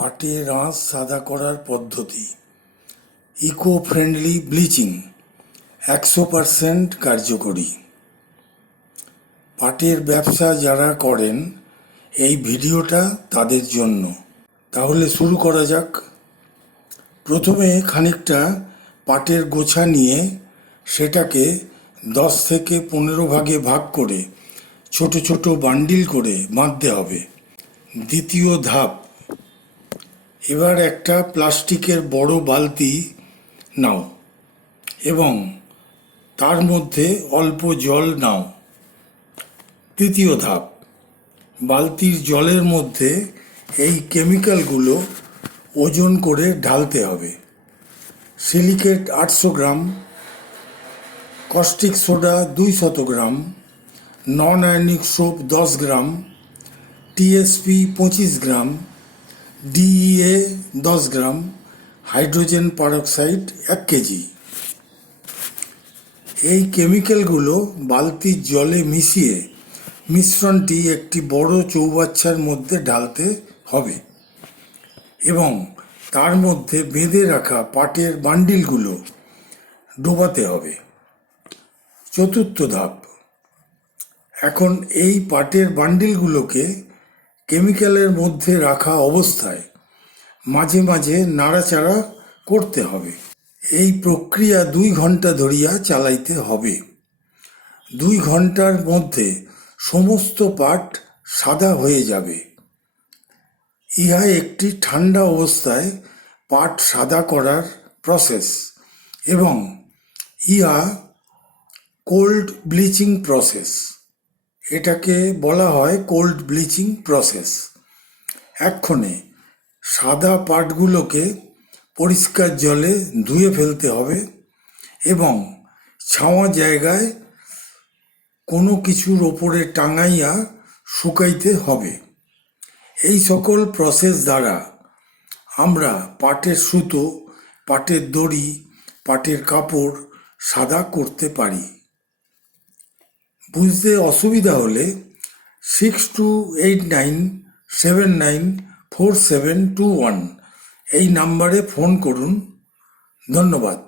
পাটের আঁশ সাদা করার পদ্ধতি। ইকো ফ্রেন্ডলি ব্লিচিং একশো পারসেন্ট কার্যকরী। পাটের ব্যবসা যারা করেন, এই ভিডিওটা তাদের জন্য। তাহলে শুরু করা যাক। প্রথমে খানিকটা পাটের গোছা নিয়ে সেটাকে দশ থেকে পনেরো ভাগে ভাগ করে ছোট ছোট বান্ডিল করে বাঁধতে হবে। দ্বিতীয় ধাপ এবার একটা প্লাস্টিকের বড় বালতি নাও এবং তার মধ্যে অল্প জল নাও। তৃতীয় ধাপ, বালতির জলের মধ্যে এই কেমিক্যালগুলো ওজন করে ঢালতে হবে। সিলিকেট আটশো গ্রাম, কস্টিক সোডা দুই শত গ্রাম নন আয়নিক সোপ দশ গ্রাম, টিএসপি পঁচিশ গ্রাম ডিইএ দশ গ্রাম হাইড্রোজেন পারক্সাইড এক কেজি। এই কেমিক্যালগুলো বালতির জলে মিশিয়ে মিশ্রণটি একটি বড় চৌবাচ্চার মধ্যে ঢালতে হবে এবং তার মধ্যে বেঁধে রাখা পাটের বান্ডিলগুলো ডোবাতে হবে। চতুর্থ ধাপ, এখন এই পাটের বান্ডিলগুলোকে কেমিক্যালের মধ্যে রাখা অবস্থায় মাঝে মাঝে নাড়াচাড়া করতে হবে। এই প্রক্রিয়া দুই ঘণ্টা ধরিয়া চালাইতে হবে। দুই ঘণ্টার মধ্যে সমস্ত পাট সাদা হয়ে যাবে। ইহা একটি ঠান্ডা অবস্থায় পাট সাদা করার প্রসেস এবং ইহা কোল্ড ব্লিচিং প্রসেস। এটাকে বলা হয় কোল্ড ব্লিচিং প্রসেস এক্ষণে সাদা পাটগুলোকে পরিষ্কার জলে ধুয়ে ফেলতে হবে এবং ছাওয়া জায়গায় কোনো কিছুর ওপরে টাঙাইয়া শুকাইতে হবে। এই সকল প্রসেস দ্বারা আমরা পাটের সুতো, পাটের দড়ি, পাটের কাপড় সাদা করতে পারি। বুঝতে অসুবিধা হলে six two eight nine seven nine four seven two one এই নাম্বারে ফোন করুন। ধন্যবাদ।